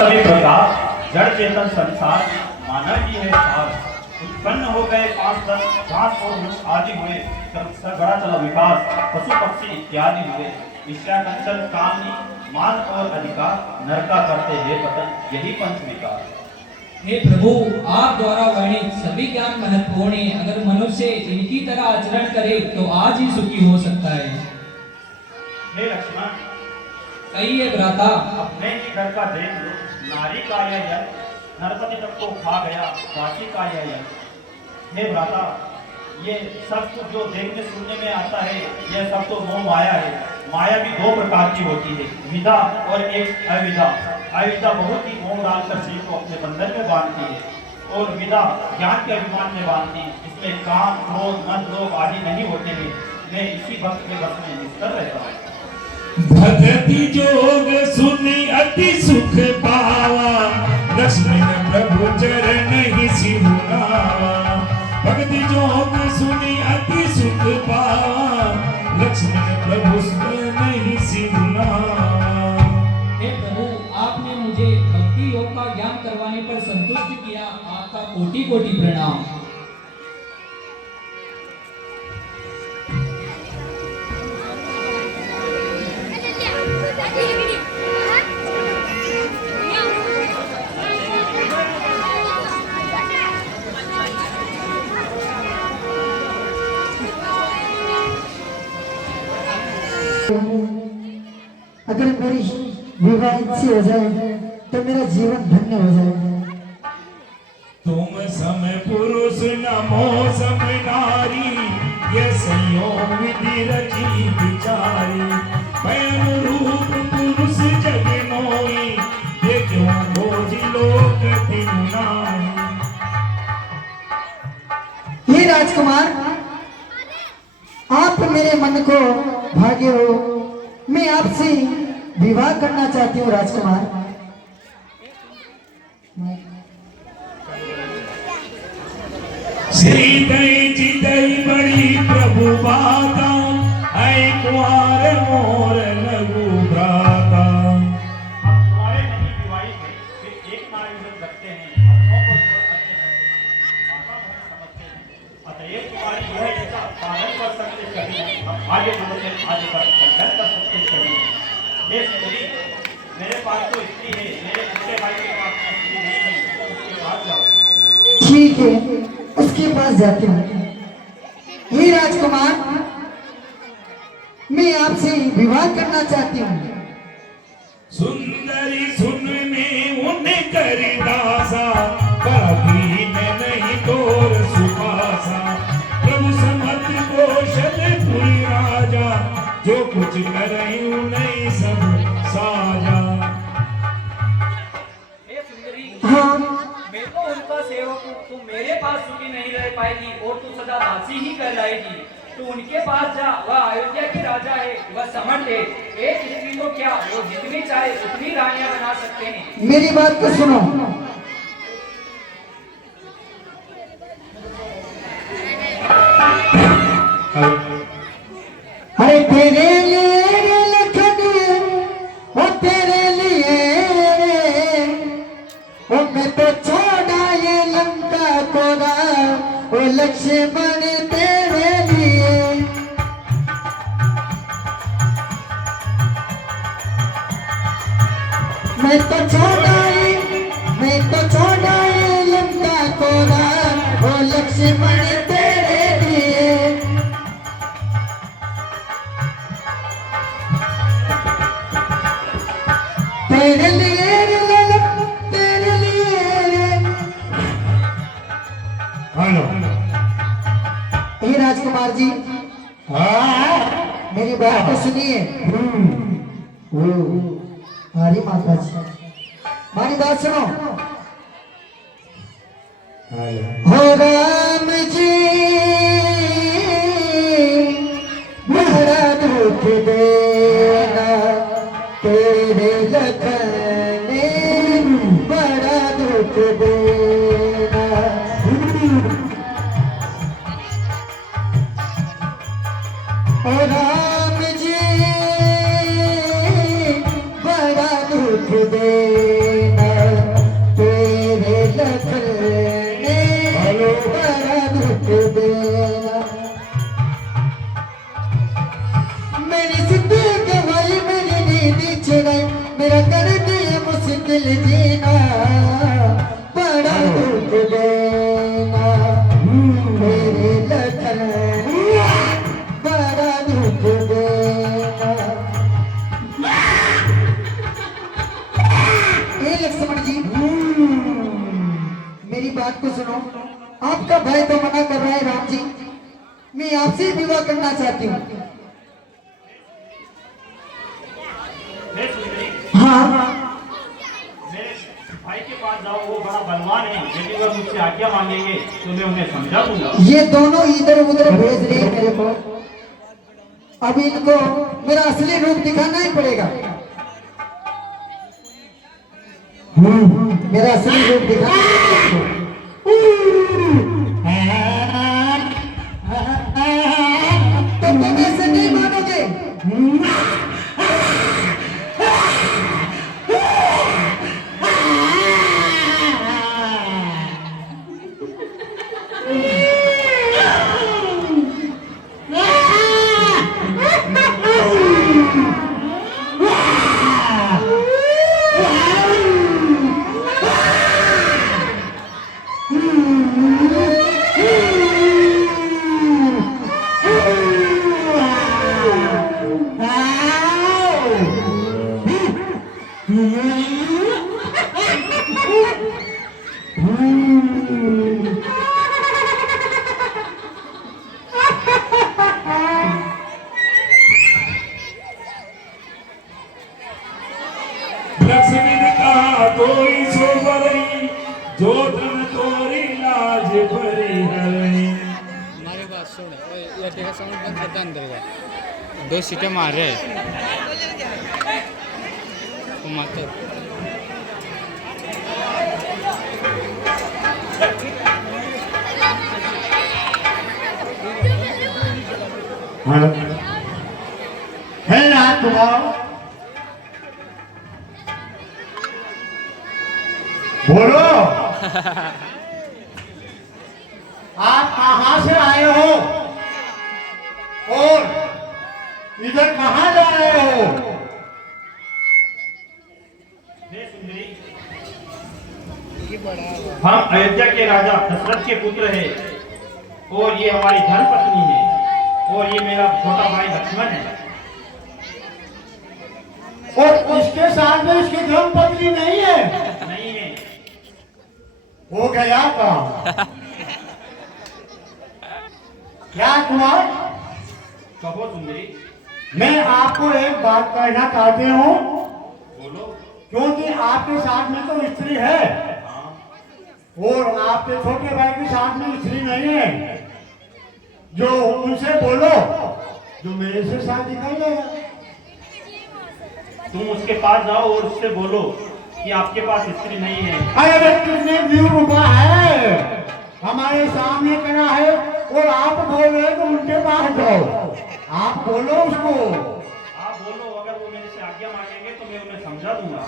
सभी प्रकार जड़ चेतन संसार मानव ही है सार। उत्पन्न हो गए 5-10 घास और वृक्ष आदि हुए, बड़ा चला विकास, पशु पक्षी इत्यादि हुए। विषया कंचन कामनी मान और अधिकार, नरका करते हैं पतन, यही पंच विकार। हे प्रभु, आप द्वारा वर्णित सभी ज्ञान महत्वपूर्ण है। अगर मनुष्य इनकी तरह आचरण करे तो आज ही सुखी हो सकता है। हे लक्ष्मण, कहिए भ्राता। अपने ही घर का देख लो, नारी का यह यज्ञ नरपति तक को खा गया, काशी का यह यज्ञ। हे भ्राता, ये सब कुछ जो देखने सुनने में आता है, यह सब तो मोह माया है। माया भी 2 प्रकार की होती है, विदा और एक अविदा। अविदा बहुत ही मोह डालकर जीव को अपने बंधन में बांधती है, और विदा ज्ञान के अभिमान में बांधती है। इसमें काम, क्रोध, मद, लोभ आदि नहीं होते हैं। मैं इसी भक्त के बस में निस्तर रहता हूँ। भक्ति जोग सुनी अति सुख पावा, लक्ष्मण प्रभु चरण ही सिहुनावा। भक्ति जोग सुनी अति सुख पावा, लक्ष्मण प्रभु चरण ही सिहुनावा। हे प्रभु, आपने मुझे भक्ति योग का ज्ञान करवाने पर संतुष्ट किया, आपका कोटि कोटि प्रणाम। अगर मेरी विवाह इच्छी हो जाए तो मेरा जीवन धन्य हो जाएगा। तुम समय पुरुष नमो सम नारी, ये संयोग विधि रची विचारी। मैं अनुरूप पुरुष जग मोई, ये क्यों खोज लोक तिनु नाई। हे राजकुमार, आप मेरे मन को भागे हो। मैं आपसे विवाह करना चाहती हूँ राजकुमार। श्रीदय जिदय बड़ी प्रभु बाता, ऐ कुआर मोर लघु भ्राता। हम तुम्हारे नहीं विवाहित हैं, फिर एक नारी व्रत रखते हैं, अपनों को छोड़ अन्य माता बहन समझते हैं। अतएव तुम्हारी यह इच्छा पालन कर सकते कभी नहीं, हम आगे बढ़ते आगे खंडन कर सकते कभी नहीं। हे सुंदरी, मेरे पास तो स्त्री है, मेरे छोटे भाई के पास में स्त्री नहीं है, उसके पास जाओ। ठीक है, उसके पास जाती हूँ। हे राजकुमार, मैं आपसे विवाह करना चाहती हूँ। सुंदरी सुन में उन्हें कर दासा, दीन नहीं तोर सुखासा। प्रभु समर्थ कौशलपुरी राजा, जो कुछ करे नहीं सब साजा। हे सुंदरी, हाँ, मैं तो उनका सेवक हूँ। तू मेरे पास सुखी नहीं रह पाएगी और तू सदा दासी ही कहलाएगी। तू उनके पास जा, वह अयोध्या के राजा है, वह समर्थ है। एक स्त्री को क्या, वो जितनी चाहे उतनी रानियां बना सकते हैं। मेरी बात तो सुनो। अरे तेरे लिए रे लखन, ओ तेरे लिए, ओ मैं तो छोड़ा ये लंका कोरा, ओ लक्ष्मण तेरे लिए। मैं तो छोड़ा ये लंका कोरा, ओ लक्ष्मण तेरे लिए। तेरे लिए रे लाला, तेरे लिए रे। हेलो, हे राजकुमार जी, मेरी बात तो सुनिए। हरी माता जी, हमारी बात सुनो। हो राम जी, बड़ा दुख देना तेरे लखन ने, बड़ा दुख देना। ओ राम जी, बड़ा दुख देना। मुश्किल जीना बड़ा दुख देना मेरे लखन बड़ा दुख देना। ए लक्ष्मण जी मेरी बात को सुनो। आपका भाई तो मना कर रहा है राम जी, मैं आपसे ही विवाह करना चाहती हूँ। हे सुंदरी, हाँ मेरे भाई के पास जाओ, वो बड़ा बलवान है। यदि वह मुझसे आज्ञा मांगेंगे तो मैं उन्हें समझा दूंगा। ये दोनों इधर उधर भेज रहे हैं मेरे को, अब इनको मेरा असली रूप दिखाना ही पड़ेगा। मेरा असली रूप दिखाना ही पड़ेगा। तो तुम ऐसे नहीं मानोगे। लक्ष्मी ने कहा कोई सो बरई जो धन तोरी लाज भरी हरई। हमारे बात सुन, ये देखा साउंड बंद करता अंदर का 2 सीटें मार रहे तो मात्र हे राजकुमार बोलो आप कहाँ से आए हो और इधर कहाँ जा रहे हो? हे सुंदरी, हम अयोध्या के राजा दशरथ के पुत्र हैं और ये हमारी धर्म पत्नी है और ये मेरा छोटा भाई लक्ष्मण है। और इसके साथ में इसकी धर्म पत्नी नहीं है? नहीं है। हो गया काम। क्या कुमार, कहो सुंदरी। मैं आपको एक बात कहना चाहती हूँ, बोलो। क्योंकि आपके साथ में तो स्त्री है और आपके छोटे भाई के साथ में स्त्री नहीं है, जो उनसे बोलो जो मेरे से शादी कर लेगा। तुम उसके पास जाओ और उससे बोलो कि आपके पास स्त्री नहीं है। अरे कितने व्यू रुपा है हमारे सामने करा है और आप बोल रहे तो उनके पास जाओ, आप बोलो उसको। आप बोलो, अगर वो मेरे से आज्ञा मांगेंगे तो मैं उन्हें समझा दूंगा।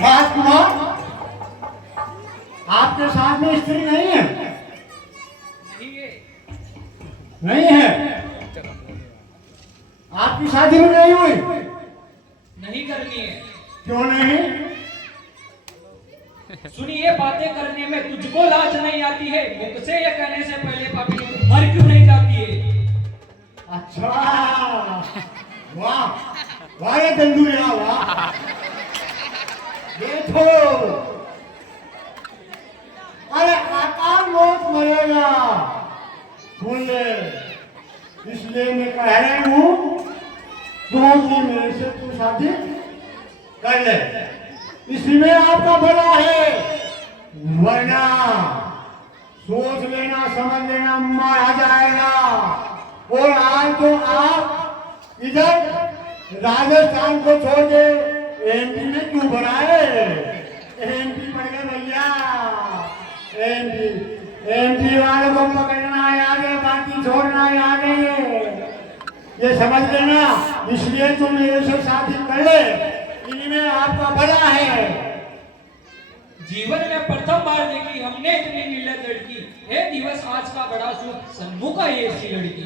राजकुमार, आपके साथ में स्त्री नहीं है? नहीं है। आपकी शादी भी नहीं हुई? नहीं करनी है। क्यों नहीं? सुनिए, बातें करने में तुझको लाज नहीं आती है? मुख से ये कहने से पहले पापी तू मर क्यों नहीं जाती है? अच्छा, वाह वाह ये गंदूरिया, वाह। देखो, अरे आकाश मौत मरेगा सुन ले, इसलिए मैं कह रही हूँ क्योंकि मेरे से तू शादी कर ले, इसमें आपका भला है, वरना सोच लेना समझ लेना मारा जाएगा। और आज तो आप इधर राजस्थान को छोड़ के एमपी में क्यों बनाए? एमपी पड़ गए भैया, एमपी वालों को पकड़ना याद है, बाकी छोड़ना याद है, ये समझ लेना। इसलिए तुम मेरे से शादी कर ले, इनमें आपका भला है। जीवन में प्रथम बार देखी हमने इतनी निर्लज लड़की। हे दिवस आज का बड़ा सुख, सन्मुख आई ऐसी लड़की।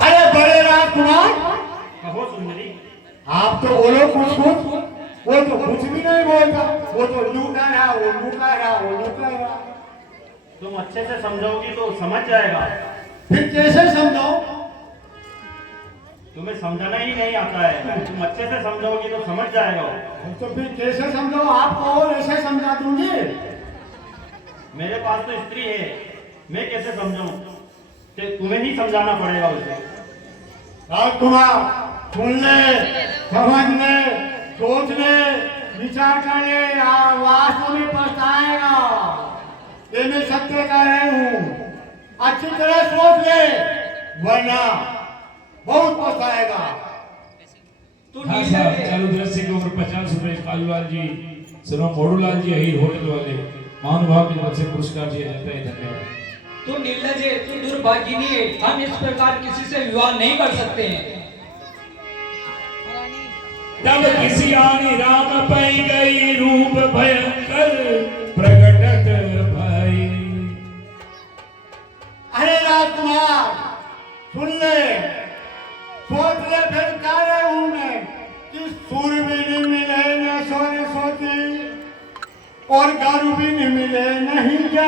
अरे बड़े राजकुमार, कहो सुंदरी। आप तो बोलो कुछ कुछ। वो तो कुछ भी नहीं बोलता, वो तो लूका रहा, वो लूका रहा, वो लूका रहा। तुम अच्छे से समझाओगी तो समझ जाएगा। फिर कैसे समझाओ? तुम्हें समझाना ही नहीं आता है, तुम अच्छे से समझाओगी तो समझ जाएगा। तो फिर कैसे समझाओ? आपको और ऐसे समझा दूंगी। मेरे पास तो स्त्री है, मैं कैसे समझाऊं? तुम्हें ही समझाना पड़ेगा उसे। राजकुमार, सुन ले, समझ ले, सोच ले, विचार कर ले, वास्तव में पछताएगा। ये मैं सत्य कह रही हूँ, अच्छी तरह सोच ले, वरना बहुत पछताएगा। तू हाँ नीले साहब, दे। चालू दृश्य के ऊपर 50 रुपए कालूलाल जी, सरो मोड़ूलाल जी अहीर होटल वाले महानुभाव की तरफ से पुरस्कार दिया जाता है। धन्यवाद। तू निर्लज है, तू दुर्भागिनी है। हम इस प्रकार किसी से विवाह नहीं कर सकते हैं। तब किसी आनी राम पाई गई, रूप भयंकर प्रगटत भाई। अरे राजकुमार, सुन ले, सोच ले, फिर कह रहा हूँ मैं कि सूर्य भी नहीं मिले न सोने सोती, और गारू भी नहीं मिले नहीं जा